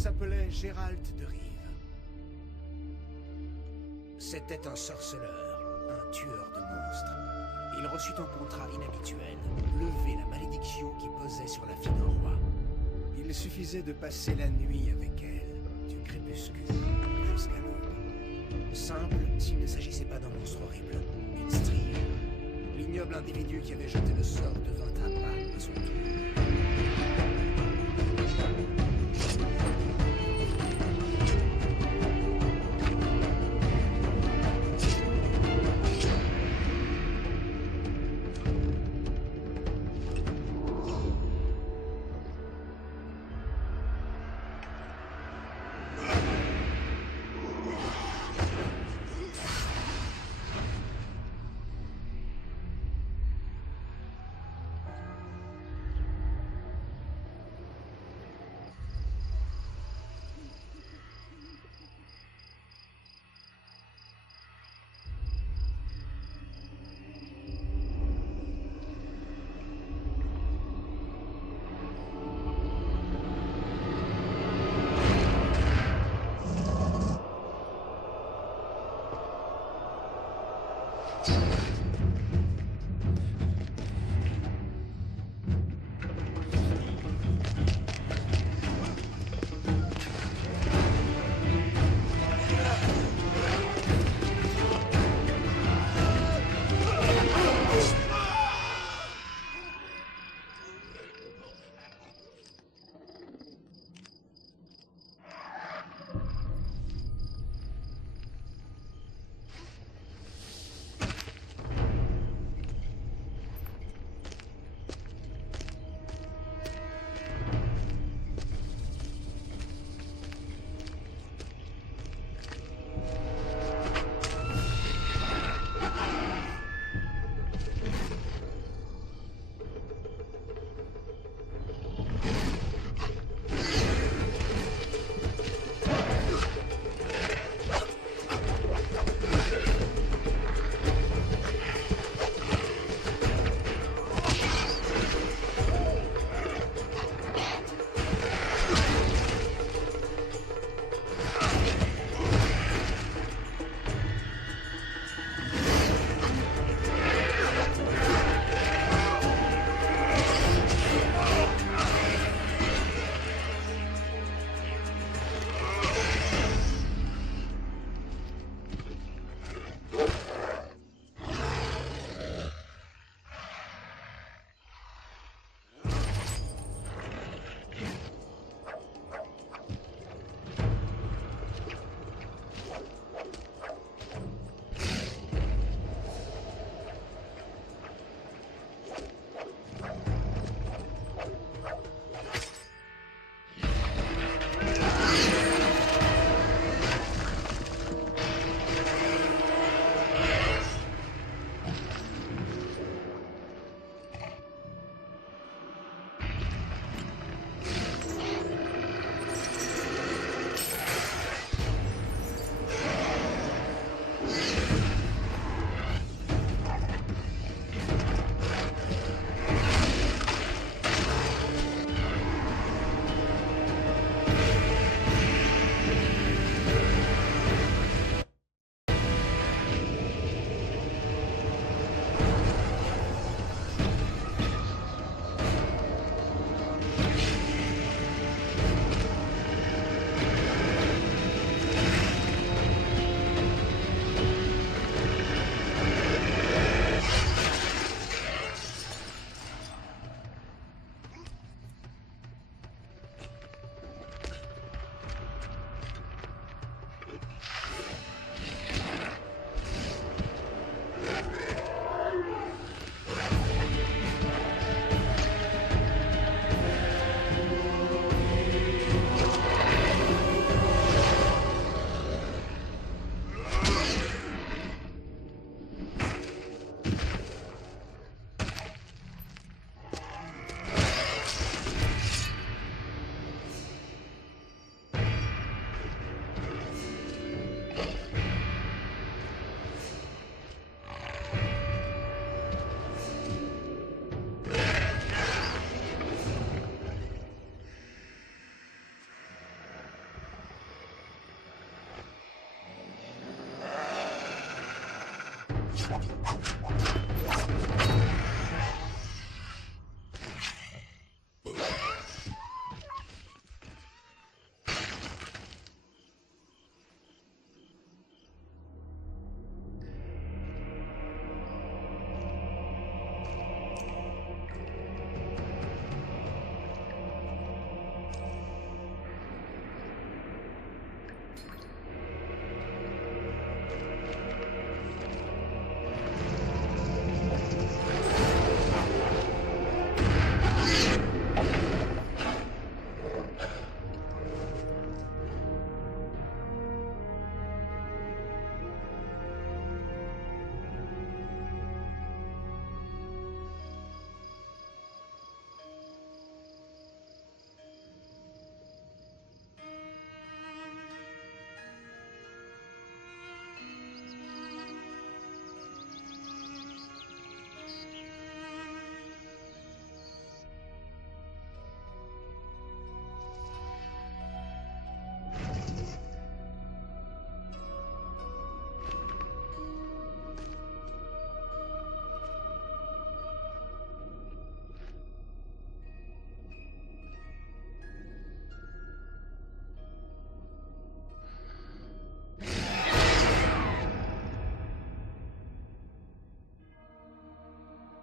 s'appelait Gérald de Rive. C'était un sorceleur, un tueur de monstres. Il reçut un contrat inhabituel, lever la malédiction qui pesait sur la fille d'un roi. Il suffisait de passer la nuit avec elle, du crépuscule jusqu'à l'aube. Simple s'il ne s'agissait pas d'un monstre horrible, une strie. L'ignoble individu qui avait jeté le sort devint un pas à son tour.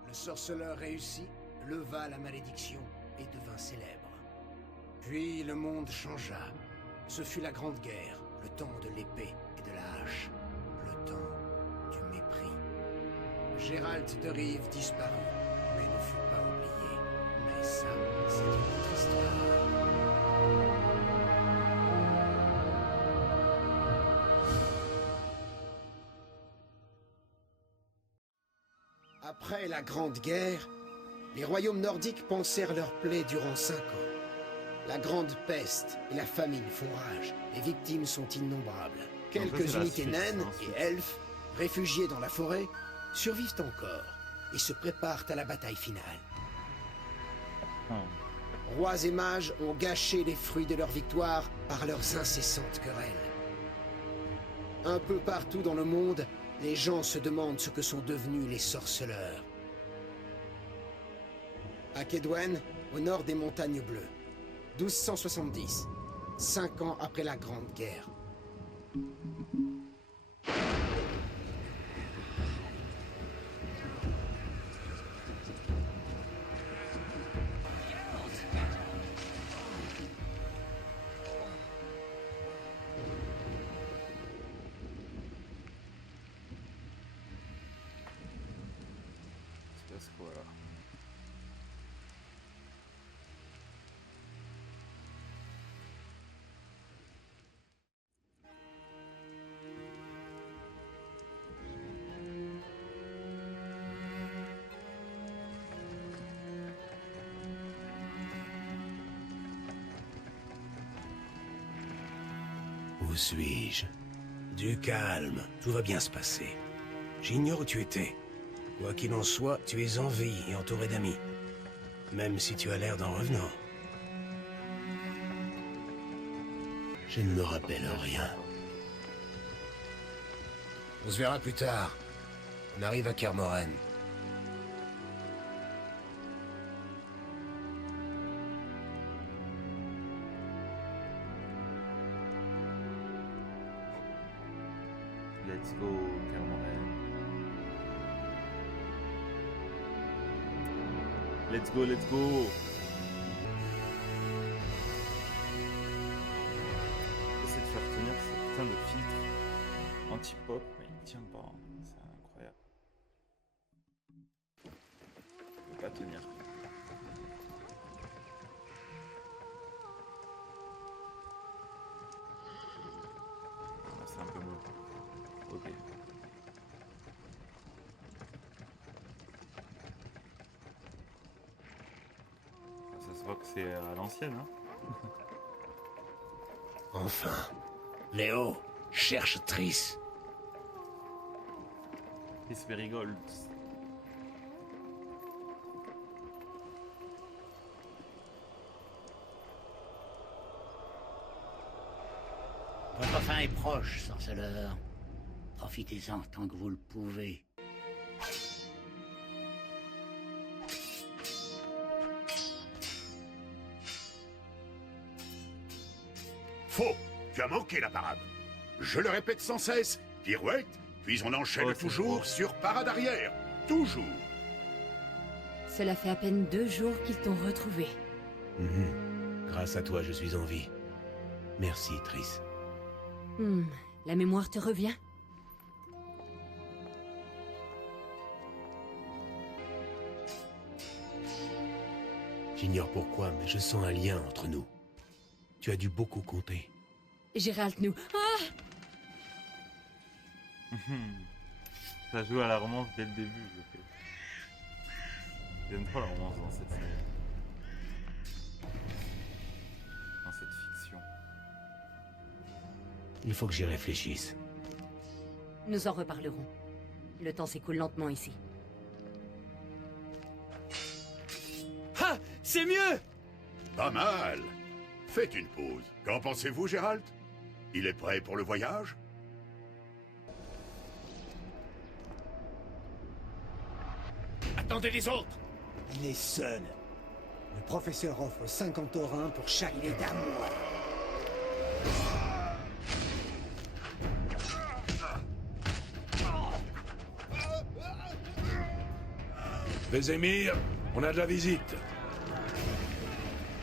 Le sorceleur réussit, leva la malédiction et devint célèbre. Puis le monde changea. Ce fut la Grande Guerre, le temps de l'épée et de la hache, le temps du mépris. Gérald de Rive disparut, mais ne fut pas oublié. Mais ça, c'est une autre histoire. Après la Grande Guerre, les royaumes nordiques pansèrent leurs plaies durant 5 ans. La grande peste et la famine font rage. Les victimes sont innombrables. Quelques unités naines et elfes, réfugiés dans la forêt, survivent encore et se préparent à la bataille finale. Rois et mages ont gâché les fruits de leur victoire par leurs incessantes querelles. Un peu partout dans le monde, les gens se demandent ce que sont devenus les sorceleurs. À Kaedwen, au nord des Montagnes Bleues, 1270, 5 ans après la Grande Guerre. Où suis-je? Du calme, tout va bien se passer. J'ignore où tu étais. Quoi qu'il en soit, tu es en vie et entouré d'amis. Même si tu as l'air d'un revenant. Je ne me rappelle rien. On se verra plus tard. On arrive à Kermoren. Let's go, Kermoren. Let's go, let's go. J'essaie de faire tenir ce putain de filtre anti-pop, mais il tient pas. Hein. C'est incroyable. Il peut pas tenir. Ah, c'est un peu mou. Ok. Ça se voit que c'est à l'ancienne, hein. Enfin. Léo, cherche Triss. Chris Verigold. Votre fin est proche, sorceleur. Profitez-en tant que vous le pouvez. Faux. Tu as manqué la parade. Je le répète sans cesse. Pirouette, puis on enchaîne Oh, c'est toujours beau. sur parade arrière. Toujours. Cela fait à peine 2 jours qu'ils t'ont retrouvé. Grâce à toi, je suis en vie. Merci, Triss. La mémoire te revient? J'ignore pourquoi, mais je sens un lien entre nous. Tu as dû beaucoup compter. Gérald, nous... Ah! Ça joue à la romance dès le début, je fais. J'aime trop la romance dans cette série. Dans cette fiction. Il faut que j'y réfléchisse. Nous en reparlerons. Le temps s'écoule lentement ici. Ah! C'est mieux! Pas mal. Faites une pause. Qu'en pensez-vous, Gérald? Il est prêt pour le voyage? Attendez les autres! Il est seul. Le professeur offre 50 orins pour chaque... Il est à moi. Vézémir, on a de la visite.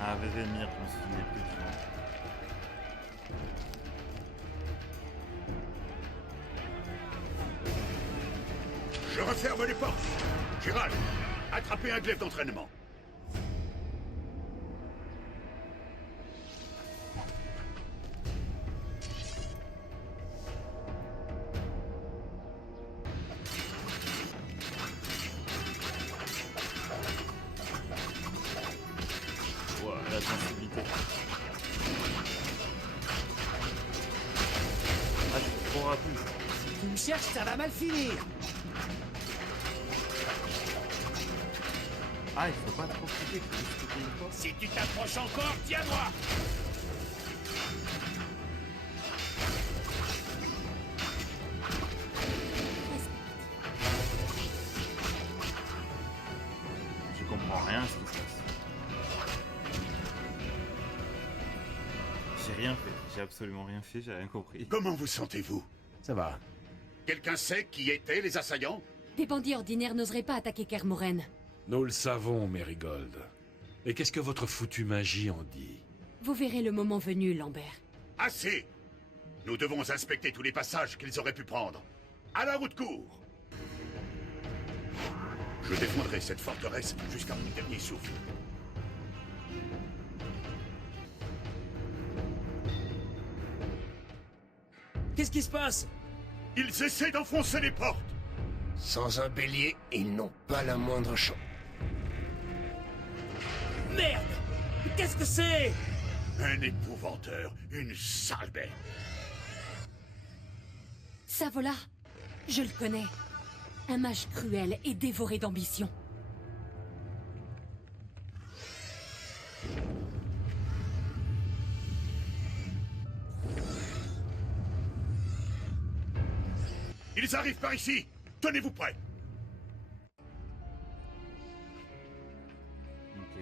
Ah, Vézémir, je me souvenais plus du nom. Je referme les portes. Gérald, attrapez un glaive d'entraînement. Ouah, la sensibilité. Ah, je suis trop rapide. Si tu me cherches, ça va mal finir. Ah, il faut pas trop couper, il faut juste couper une fois. Si tu t'approches encore, tiens-moi! Je comprends rien à ce qui se passe. J'ai rien fait, j'ai absolument rien fait, j'ai rien compris. Comment vous sentez-vous? Ça va. Quelqu'un sait qui étaient les assaillants? Des bandits ordinaires n'oseraient pas attaquer Kermoren. Nous le savons, Mérigold. Et qu'est-ce que votre foutue magie en dit? Vous verrez le moment venu, Lambert. Assez! Nous devons inspecter tous les passages qu'ils auraient pu prendre. À la route court! Je défendrai cette forteresse jusqu'à mon dernier souffle. Qu'est-ce qui se passe? Ils essaient d'enfoncer les portes! Sans un bélier, ils n'ont pas la moindre chance. Merde! Qu'est-ce que c'est? Un épouvanteur, une sale bête. Savola, je le connais. Un mage cruel et dévoré d'ambition. Ils arrivent par ici! Tenez-vous prêts! Ok.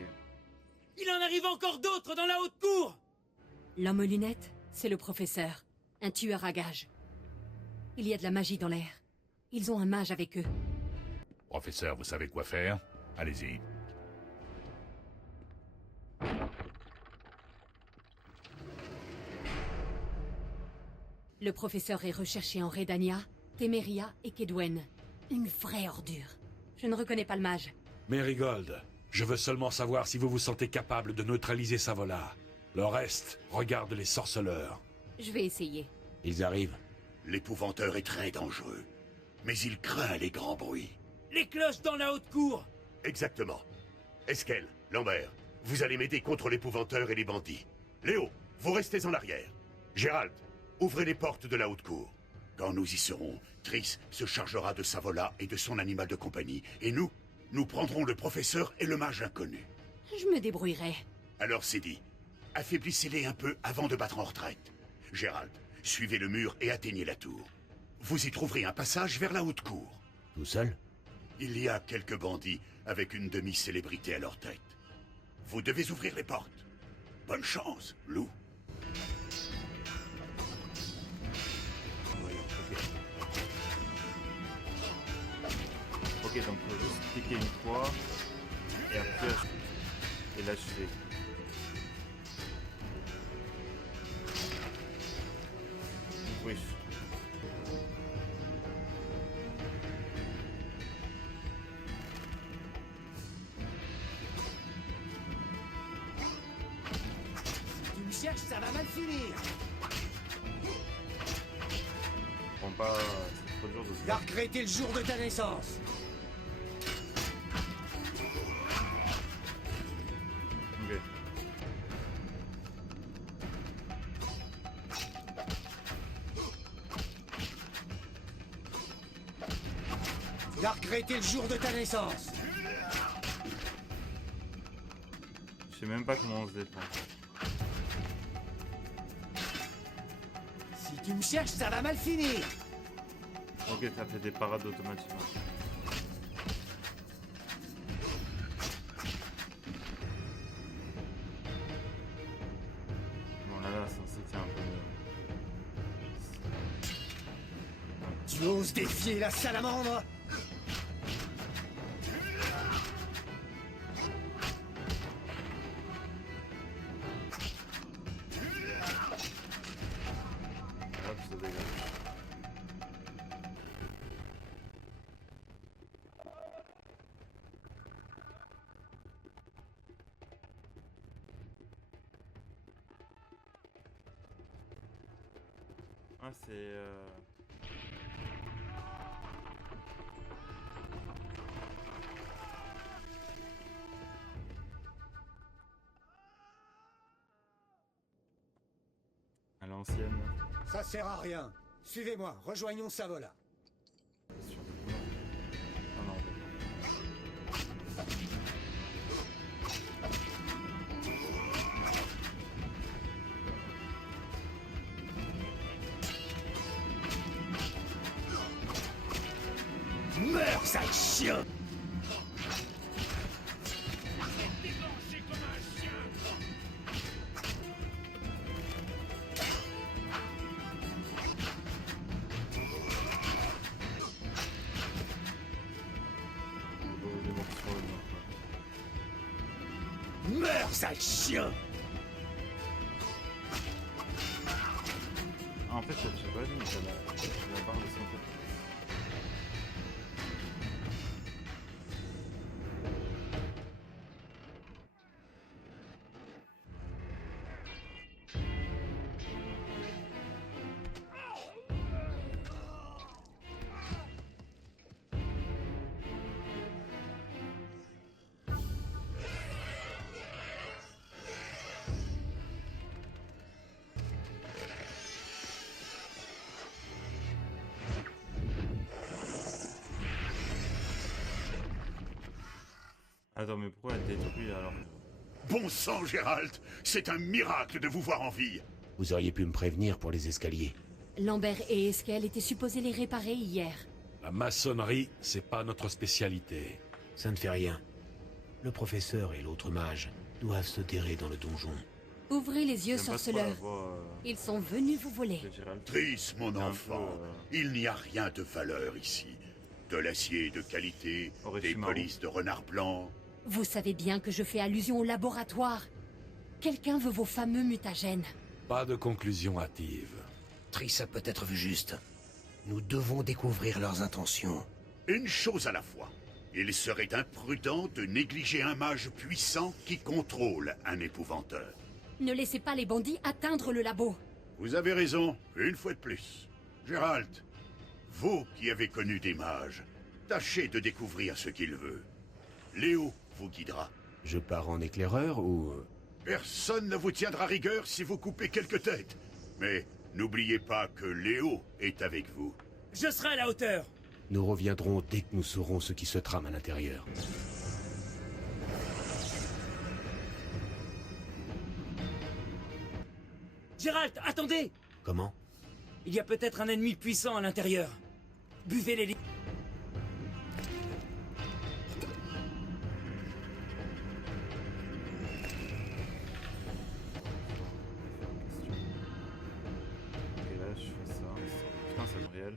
Il en arrive encore d'autres dans la haute cour! L'homme aux lunettes, c'est le professeur. Un tueur à gages. Il y a de la magie dans l'air. Ils ont un mage avec eux. Professeur, vous savez quoi faire? Allez-y. Le professeur est recherché en Redania, Temeria et Kedwen. Une vraie ordure. Je ne reconnais pas le mage. Mérigold, je veux seulement savoir si vous vous sentez capable de neutraliser Savola. Le reste, regarde les sorceleurs. Je vais essayer. Ils arrivent. L'épouvanteur est très dangereux, mais il craint les grands bruits. Les cloches dans la haute cour! Exactement. Esquel, Lambert, vous allez m'aider contre l'épouvanteur et les bandits. Léo, vous restez en arrière. Gérald, ouvrez les portes de la haute cour. Quand nous y serons, Triss se chargera de Savola et de son animal de compagnie, et nous prendrons le professeur et le mage inconnu. Je me débrouillerai. Alors c'est dit. Affaiblissez-les un peu avant de battre en retraite. Gérald, suivez le mur et atteignez la tour. Vous y trouverez un passage vers la haute cour. Tout seul? Il y a quelques bandits avec une demi-célébrité à leur tête. Vous devez ouvrir les portes. Bonne chance, loup. Ok, donc faut juste cliquer une fois et après et lâcher. Oui. Tu me cherches, ça va mal finir. Je prends pas. C'est trop dur de se Dark Wraith est le jour de ta naissance. Ok. Dark Wraith est le jour de ta naissance. Je sais même pas comment on se défend. Si tu me cherches, ça va mal finir. Ok, ça fait des parades automatiquement. Bon là, c'était un peu... Tu oses défier la salamandre? Hop, ça dégage. Ah, c'est... à l'ancienne. Ça sert à rien. Suivez-moi, rejoignons Savola. Sur le coup. Ah non, Meurs, sale chien! des morts sur le mur, quoi. Meurs, sale chien! Ah, en fait, j'ai pas vu, mais j'ai la barre de santé. Attends, mais pourquoi elle détruit alors? Bon sang, Gérald! C'est un miracle de vous voir en vie! Vous auriez pu me prévenir pour les escaliers. Lambert et Eskel étaient supposés les réparer hier. La maçonnerie, c'est pas notre spécialité. Ça ne fait rien. Le professeur et l'autre mage doivent se terrer dans le donjon. Ouvrez les yeux, J'aime pas trop la sorceleur. voix Ils sont venus vous voler. de Gérald. Triss, mon C'est un enfant, peu, il n'y a rien de valeur ici. De l'acier de qualité, des Orochimaru. polices de renard blanc. Vous savez bien que je fais allusion au laboratoire. Quelqu'un veut vos fameux mutagènes. Pas de conclusion hâtive. Triss a peut-être vu juste. Nous devons découvrir leurs intentions. Une chose à la fois. Il serait imprudent de négliger un mage puissant qui contrôle un épouvanteur. Ne laissez pas les bandits atteindre le labo. Vous avez raison, une fois de plus. Gérald, vous qui avez connu des mages, tâchez de découvrir ce qu'il veut. Léo vous guidera. Je pars en éclaireur ou... Personne ne vous tiendra rigueur si vous coupez quelques têtes. Mais n'oubliez pas que Léo est avec vous. Je serai à la hauteur. Nous reviendrons dès que nous saurons ce qui se trame à l'intérieur. Gérald, attendez. Comment? Il y a peut-être un ennemi puissant à l'intérieur. Buvez les... Ok, là, je fais ça. Putain, c'est réel.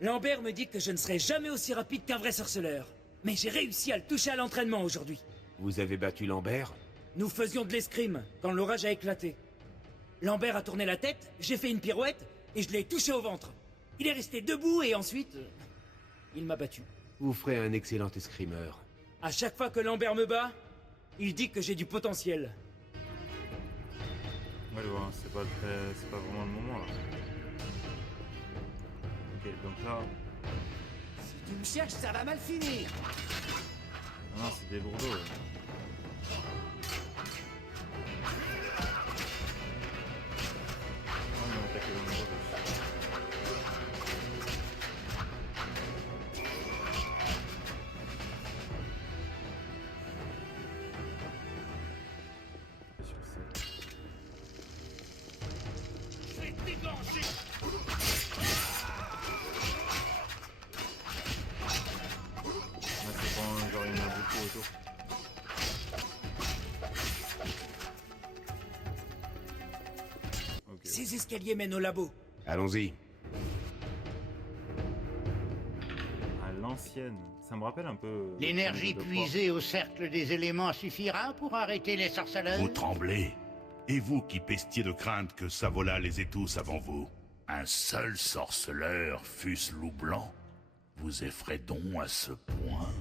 Lambert me dit que je ne serai jamais aussi rapide qu'un vrai sorceleur. Mais j'ai réussi à le toucher à l'entraînement aujourd'hui. Vous avez battu Lambert? Nous faisions de l'escrime quand l'orage a éclaté. Lambert a tourné la tête, j'ai fait une pirouette et je l'ai touché au ventre. Il est resté debout et ensuite... il m'a battu. Vous ferez un excellent escrimeur. À chaque fois que Lambert me bat, il dit que j'ai du potentiel. Ouais, ouais, c'est pas vraiment le moment là. Ok, donc là. Si tu me cherches, ça va mal finir. Ah non, c'est des lourdeaux. Ouais. Ah, on a attaqué le lourdeau. Ces escaliers mènent au labo. Allons-y. À l'ancienne. Ça me rappelle un peu... L'énergie puisée au cercle des éléments suffira pour arrêter les sorceleurs? Vous tremblez. Et vous qui pestiez de crainte que Savola les étousse avant vous. Un seul sorceleur, fût-ce loup blanc, vous effraie donc à ce point?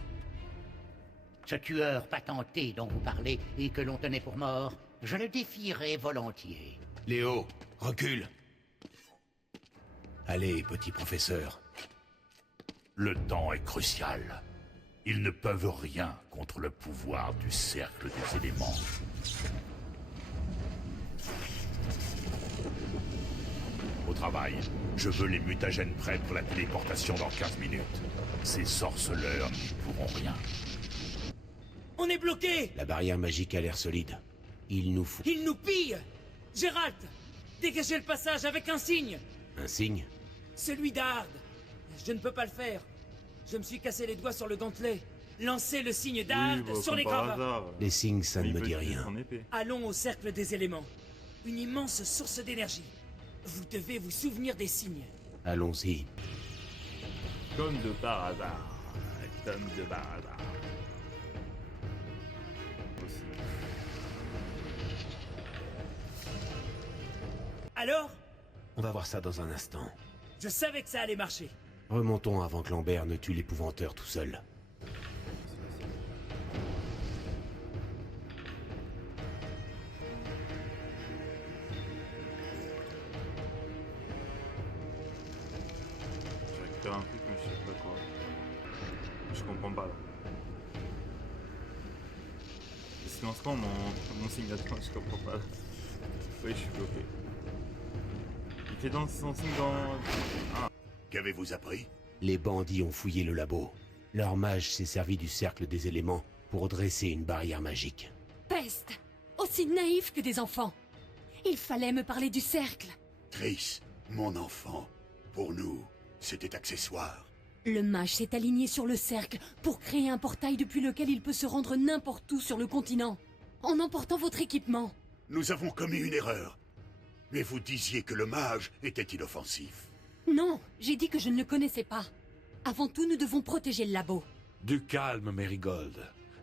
Ce tueur patenté dont vous parlez et que l'on tenait pour mort, je le défierais volontiers. Léo, recule. Allez, petit professeur. Le temps est crucial. Ils ne peuvent rien contre le pouvoir du cercle des éléments. Au travail, je veux les mutagènes prêts pour la téléportation dans 15 minutes. Ces sorceleurs n'y pourront rien. On est bloqué! La barrière magique a l'air solide. Il nous faut... Il nous pille! Gérald! Dégagez le passage avec un signe! Un signe? Celui d'Ard! Je ne peux pas le faire. Je me suis cassé les doigts sur le gantelet. Lancez le signe d'Ard sur les gravats. Les signes, ça ne me dit rien. Allons au cercle des éléments. Une immense source d'énergie. Vous devez vous souvenir des signes. Allons-y. Comme de par hasard. Comme de par hasard. Aussi. Alors? On va voir ça dans un instant. Je savais que ça allait marcher. Remontons avant que Lambert ne tue l'épouvanteur tout seul. Je récupère un truc, mais je sais pas quoi. Je comprends pas là. Et c'est lancement mon signe d'attente, je comprends pas là. Oui, je suis bloqué. Il fait dans son signe dans... Ah. Qu'avez-vous appris? Les bandits ont fouillé le labo. Leur mage s'est servi du cercle des éléments pour dresser une barrière magique. Peste! Aussi naïf que des enfants. Il fallait me parler du cercle. Triss, mon enfant, pour nous, c'était accessoire. Le mage s'est aligné sur le cercle pour créer un portail depuis lequel il peut se rendre n'importe où sur le continent, en emportant votre équipement. Nous avons commis une erreur. Mais vous disiez que le mage était inoffensif. Non, j'ai dit que je ne le connaissais pas. Avant tout, nous devons protéger le labo. Du calme, Merigold.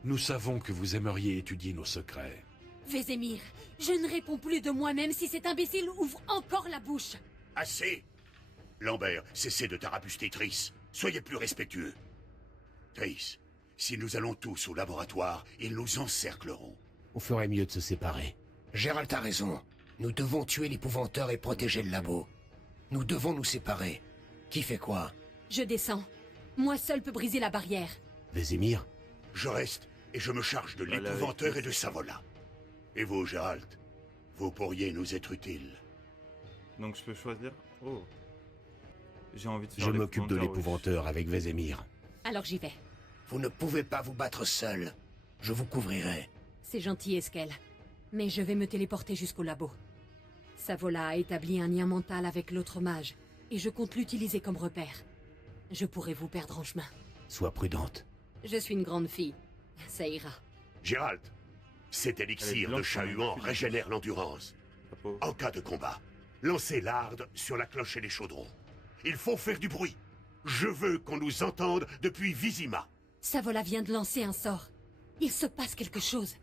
Nous savons que vous aimeriez étudier nos secrets. Vézémir, je ne réponds plus de moi-même si cet imbécile ouvre encore la bouche. Assez! Lambert, cessez de tarabuster Triss. Soyez plus respectueux. Triss, si nous allons tous au laboratoire, ils nous encercleront. On ferait mieux de se séparer. Gérald a raison. Nous devons tuer l'épouvanteur et protéger le labo. Nous devons nous séparer. Qui fait quoi? Je descends. Moi seul peux briser la barrière. Vézémir? Je reste et je me charge de l'épouvanteur et de Savola. Et vous, Gérald, vous pourriez nous être utiles. Donc je peux choisir... Oh. J'ai envie de faire Je m'occupe de l'épouvanteur avec Vézémir. Alors j'y vais. Vous ne pouvez pas vous battre seul. Je vous couvrirai. C'est gentil, Eskel. Mais je vais me téléporter jusqu'au labo. Savola a établi un lien mental avec l'autre mage, et je compte l'utiliser comme repère. Je pourrais vous perdre en chemin. Sois prudente. Je suis une grande fille. Ça ira. Gérald, cet élixir de Chat-Huant régénère l'endurance. En cas de combat, lancez l'arde sur la cloche et les chaudrons. Il faut faire du bruit. Je veux qu'on nous entende depuis Vizima. Savola vient de lancer un sort. Il se passe quelque chose.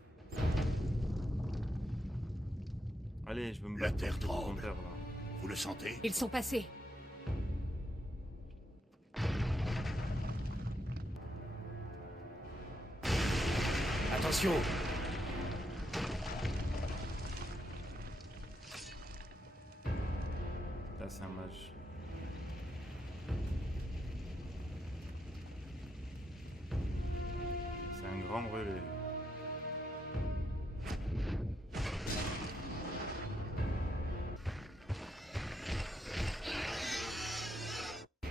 Allez, je veux me La battre terre contre les tremble. pouvonteurs, là. Vous le sentez? Ils sont passés. Attention! Là, c'est un mage. C'est un grand brûlé.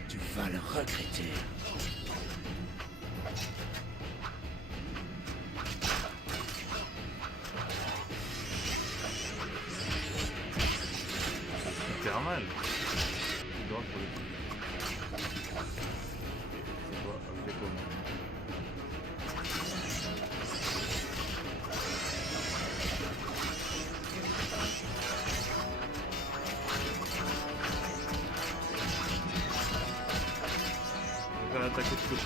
Tu vas le regretter. Super mal. Tout droit pour le coup. C'est quoi? Objet commun. On va attaquer de coups.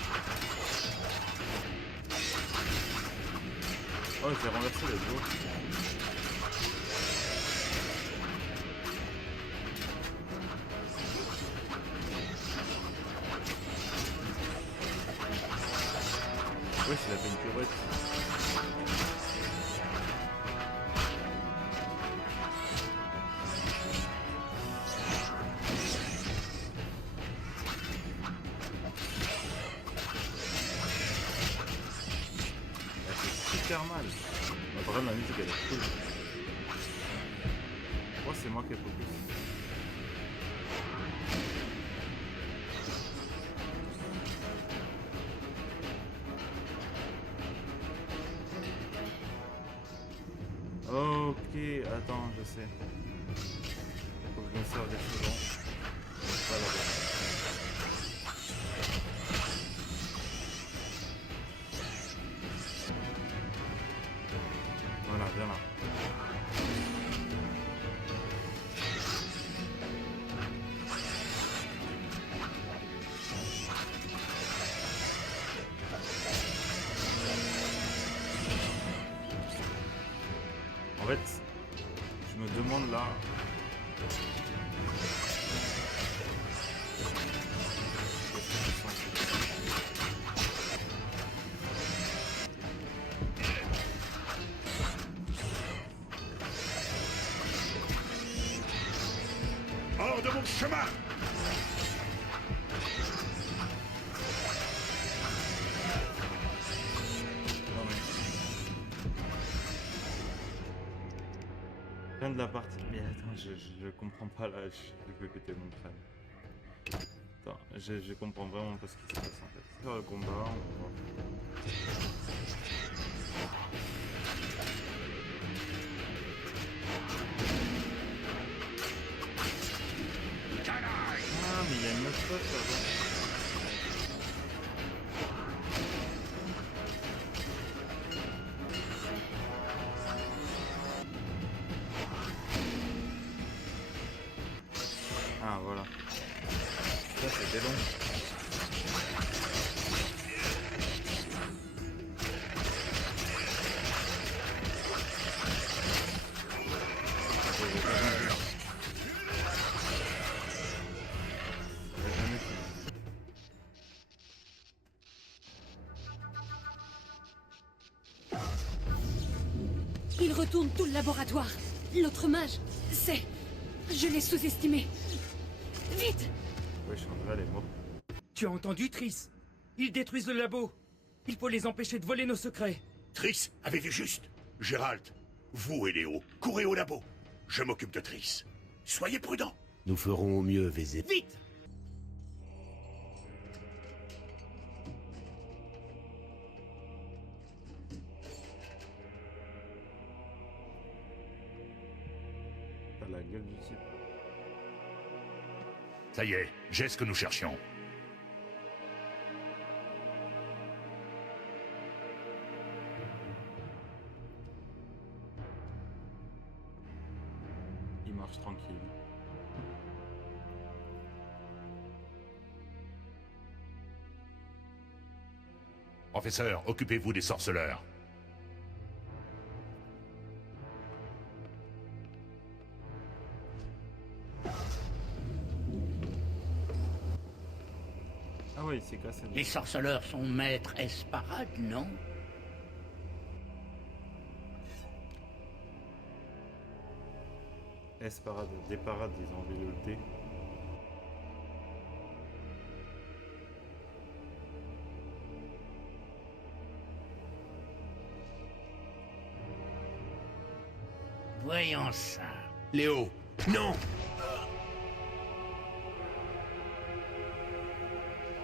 Oh, j'ai renversé le dos. Ouais, c'est la peine pirouette. C'est super mal. Vraiment, la musique elle est cool. Oh, c'est moi qui ai focus. Ok, attends, je sais. Faut que je me serve des choses. Pas là-bas. Voilà, viens là. En fait, je me demande là. Hors de mon chemin! Non mais. Fin de la partie. Mais attends, je comprends pas là. Je peux péter mon crâne. Attends, je comprends vraiment pas ce qui se passe en fait. C'est faire le combat, on va voir. Ah, mais il y a une autre chose là-bas. Ah, voilà. Ça, c'était long. Il retourne tout le laboratoire. L'autre mage, c'est... Je l'ai sous-estimé. Vite! Ouais, Chandra, elle est morte. Tu as entendu, Triss? Ils détruisent le labo. Il faut les empêcher de voler nos secrets. Triss avait vu juste. Gérald, vous et Léo, courez au labo. Je m'occupe de Triss. Soyez prudents. Nous ferons au mieux, Vézé. Vite! T'as la gueule du type. Ça y est, j'ai ce que nous cherchions. Il marche tranquille. Professeur, occupez-vous des sorceleurs. Ah ouais, il s'est cassé. Les sorceleurs sont maîtres Esparade, non? Esparade, des parades, ils ont enlevé le D. Voyons ça. Léo, non!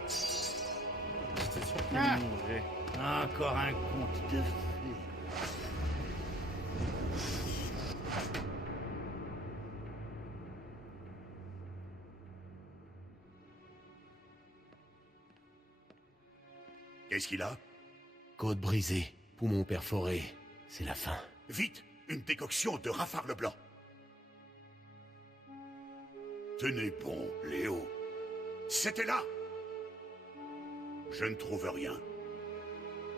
C'est sûr qu'il Ah. mourrait. Encore un conte de fées. Qu'est-ce qu'il a? Côte brisée, poumon perforé, c'est la fin. Vite, une décoction de Rafar le Blanc. Tenez bon, Léo. C'était là. Je ne trouve rien.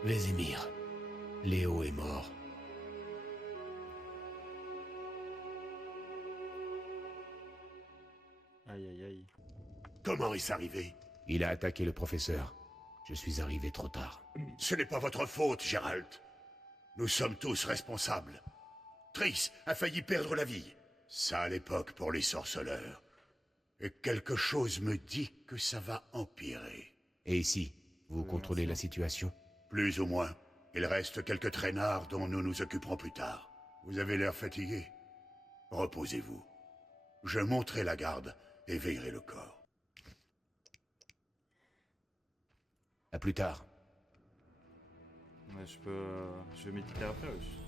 Vézémir, Léo est mort. Aïe aïe aïe. Comment est-ce arrivé? Il a attaqué le professeur. Je suis arrivé trop tard. Ce n'est pas votre faute, Gérald. Nous sommes tous responsables. Triss a failli perdre la vie. Ça à l'époque pour les sorceleurs. Et quelque chose me dit que ça va empirer. Et ici, vous contrôlez la situation? Plus ou moins. Il reste quelques traînards dont nous nous occuperons plus tard. Vous avez l'air fatigué. Reposez-vous. Je monterai la garde et veillerai le corps. À plus tard. Ouais, je vais méditer après, wesh.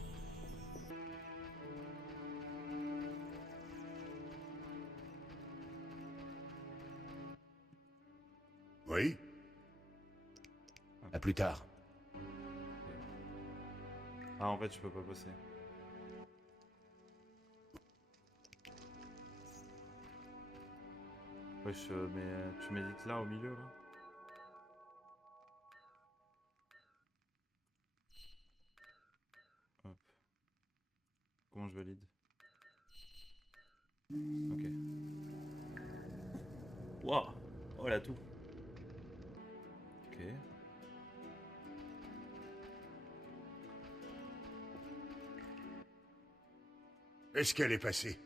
Oui? À plus tard. Ah, en fait, je peux pas bosser. Wesh, mais tu médites là, au milieu, là? Hop. Comment je valide? Ok. Waouh! Oh, là, tout. Ok. Est-ce qu'elle est passée?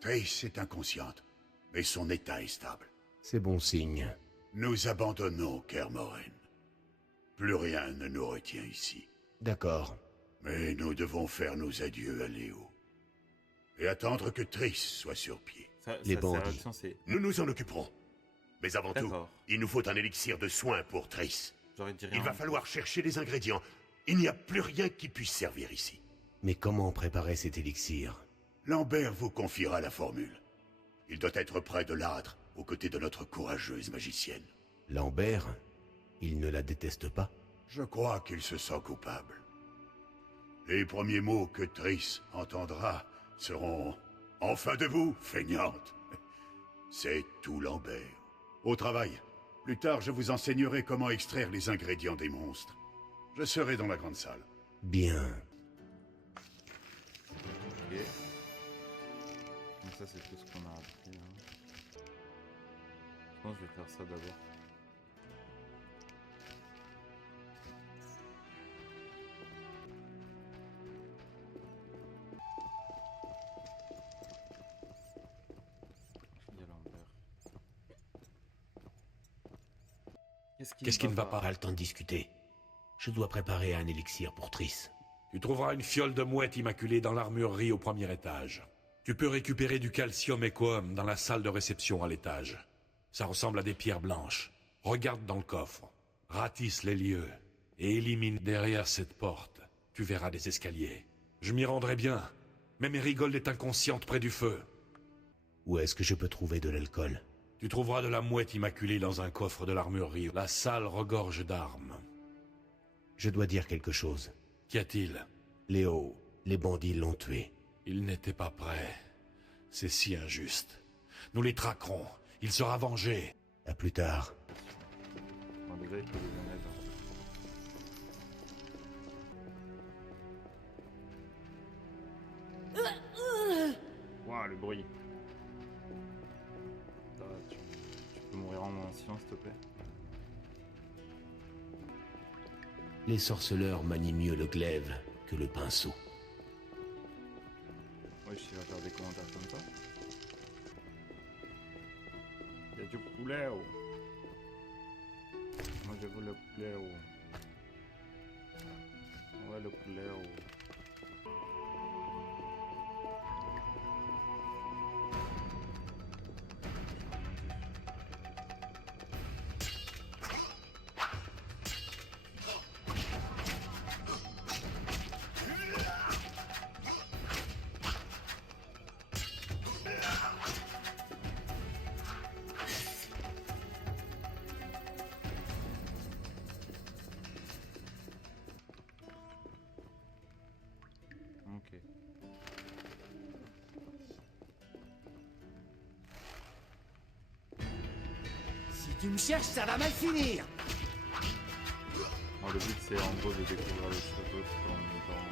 Triss est inconsciente, mais son état est stable. C'est bon signe. Nous abandonnons Kermoren. Plus rien ne nous retient ici. D'accord. Mais nous devons faire nos adieux à Léo. Et attendre que Triss soit sur pied. Les sa bandits. réaction, c'est... Nous nous en occuperons. Mais avant tout, D'accord. il nous faut un élixir de soin pour Triss. J'aurais dit Il rien. va falloir chercher les ingrédients. Il n'y a plus rien qui puisse servir ici. Mais comment préparer cet élixir? Lambert vous confiera la formule. Il doit être près de l'âtre, aux côtés de notre courageuse magicienne. Lambert? Il ne la déteste pas? Je crois qu'il se sent coupable. Les premiers mots que Triss entendra seront « Enfin debout, feignante !» C'est tout Lambert. Au travail. Plus tard, je vous enseignerai comment extraire les ingrédients des monstres. Je serai dans la grande salle. Bien. Ok. Donc ça, c'est tout ce qu'on a appris. Hein. Je pense que je vais faire ça d'abord. Il y a Lambert. Qu'est-ce qui ne va pas? Pas le temps de discuter. Je dois préparer un élixir pour Triss. Tu trouveras une fiole de mouette immaculée dans l'armurerie au premier étage. Tu peux récupérer du calcium équum dans la salle de réception à l'étage. Ça ressemble à des pierres blanches. Regarde dans le coffre. Ratisse les lieux. Et élimine derrière cette porte. Tu verras des escaliers. Je m'y rendrai bien. Mais Mérigold est inconsciente près du feu. Où est-ce que je peux trouver de l'alcool? Tu trouveras de la mouette immaculée dans un coffre de l'armurerie. La salle regorge d'armes. Je dois dire quelque chose. Qu'y a-t-il? Léo, les bandits l'ont tué. Il n'était pas prêt. C'est si injuste. Nous les traquerons. Il sera vengé. À plus tard. Bon, déjà, il faut les en aide. le bruit. Tu peux mourir en silence, s'il te plaît? Les sorceleurs manient mieux le glaive que le pinceau. Ouais, je vais faire des commentaires comme ça. Il y a du poulet, oh. Moi, je veux le poulet, oh. Ouais, le poulet, oh. Ok. Si tu me cherches, ça va mal finir. Alors, le but c'est en gros de découvrir le château tout en étant...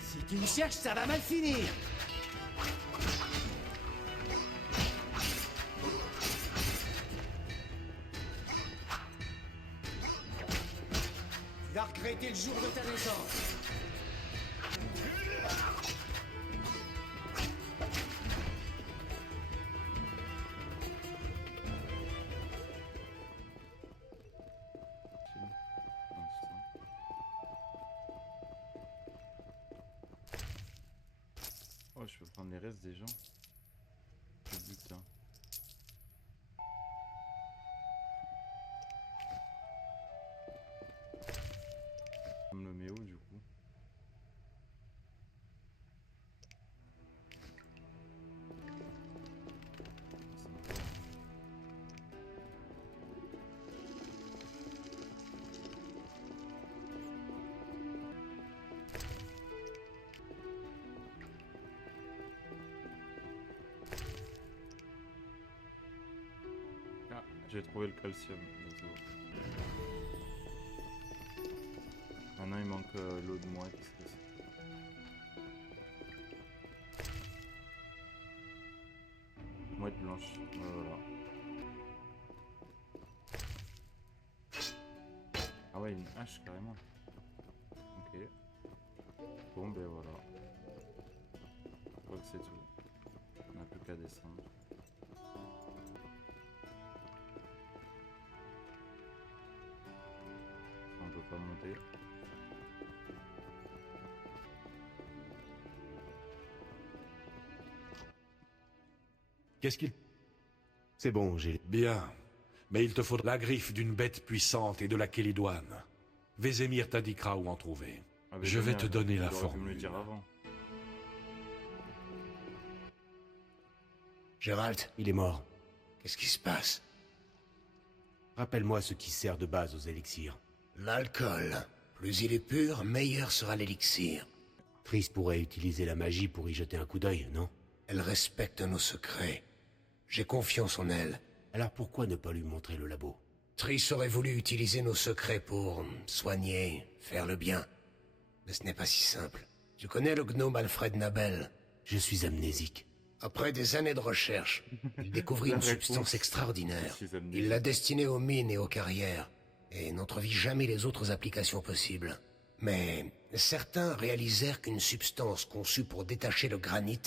Si tu me cherches, ça va mal finir. Tu vas regretter le jour de ta naissance. Oh, je peux prendre les restes des gens. Le but, hein. On me le met où du coup? Ah, j'ai trouvé le calcium. Désolé. Maintenant il manque l'eau de mouette. Mouette blanche, voilà. Ah ouais, une hache carrément. Ok. Bon ben voilà. Je crois que c'est tout. On n'a plus qu'à descendre. On peut pas monter. Qu'est-ce qu'il... C'est bon, j'ai... Bien. Mais il te faudra la griffe d'une bête puissante et de la Kélidoine. Vézémir t'indiquera où en trouver. Ah, Je vais te donner la tu aurais pu me le formule. dire avant. Gérald, Il est mort. qu'est-ce qui se passe? Rappelle-moi ce qui sert de base aux élixirs. L'alcool. Plus il est pur, meilleur sera l'élixir. Triss pourrait utiliser la magie pour y jeter un coup d'œil, non? Elle respecte nos secrets. J'ai confiance en elle. Alors pourquoi ne pas lui montrer le labo? Triss aurait voulu utiliser nos secrets pour soigner, faire le bien. Mais ce n'est pas si simple. Tu connais le gnome Alfred Nabel? Je suis amnésique. Après des années de recherche, il découvrit une La réponse. substance extraordinaire. Je suis amnésique. Il l'a destinée aux mines et aux carrières, et n'entrevit jamais les autres applications possibles. Mais certains réalisèrent qu'une substance conçue pour détacher le granit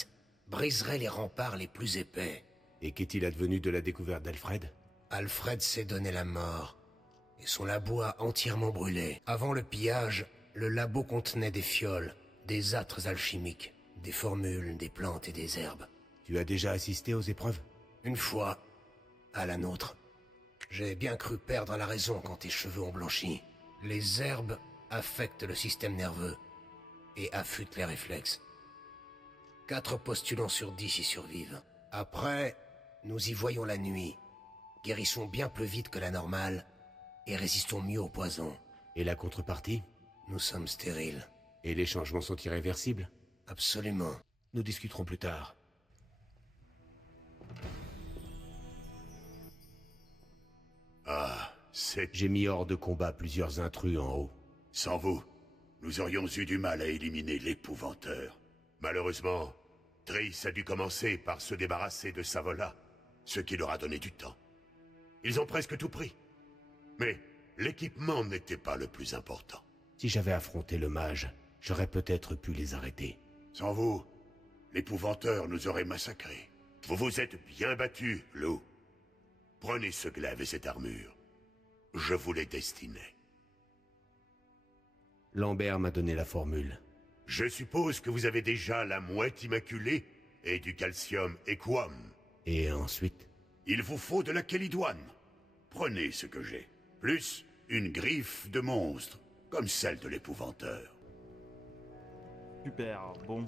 briserait les remparts les plus épais. Et qu'est-il advenu de la découverte d'Alfred? Alfred s'est donné la mort, et son labo a entièrement brûlé. Avant le pillage, le labo contenait des fioles, des âtres alchimiques, des formules, des plantes et des herbes. Tu as déjà assisté aux épreuves? Une fois, à la nôtre. J'ai bien cru perdre la raison quand tes cheveux ont blanchi. Les herbes affectent le système nerveux et affûtent les réflexes. 4 postulants sur 10 y survivent. Après, nous y voyons la nuit. Guérissons bien plus vite que la normale et résistons mieux au poison. Et la contrepartie? Nous sommes stériles. Et les changements sont irréversibles? Absolument. Nous discuterons plus tard. Ah, c'est... J'ai mis hors de combat plusieurs intrus en haut. Sans vous, nous aurions eu du mal à éliminer l'épouvanteur. Malheureusement, Triss a dû commencer par se débarrasser de Savola, ce qui leur a donné du temps. Ils ont presque tout pris. Mais l'équipement n'était pas le plus important. Si j'avais affronté le mage, j'aurais peut-être pu les arrêter. Sans vous, l'épouvanteur nous aurait massacrés. Vous vous êtes bien battu, Lou. Prenez ce glaive et cette armure. Je vous les destinais. Lambert m'a donné la formule. Je suppose que vous avez déjà la mouette immaculée et du calcium Equum. Et ensuite? Il vous faut de la Kélidoine. Prenez ce que j'ai. Plus une griffe de monstre, comme celle de l'épouvanteur. Super, bon.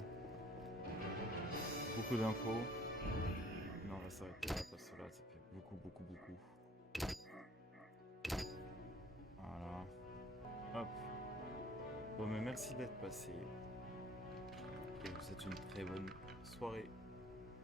Beaucoup d'infos. Non, on va s'arrêter là parce que là, ça fait beaucoup. Voilà. Hop. Bon, mais merci d'être passé. Et je vous souhaite une très bonne soirée.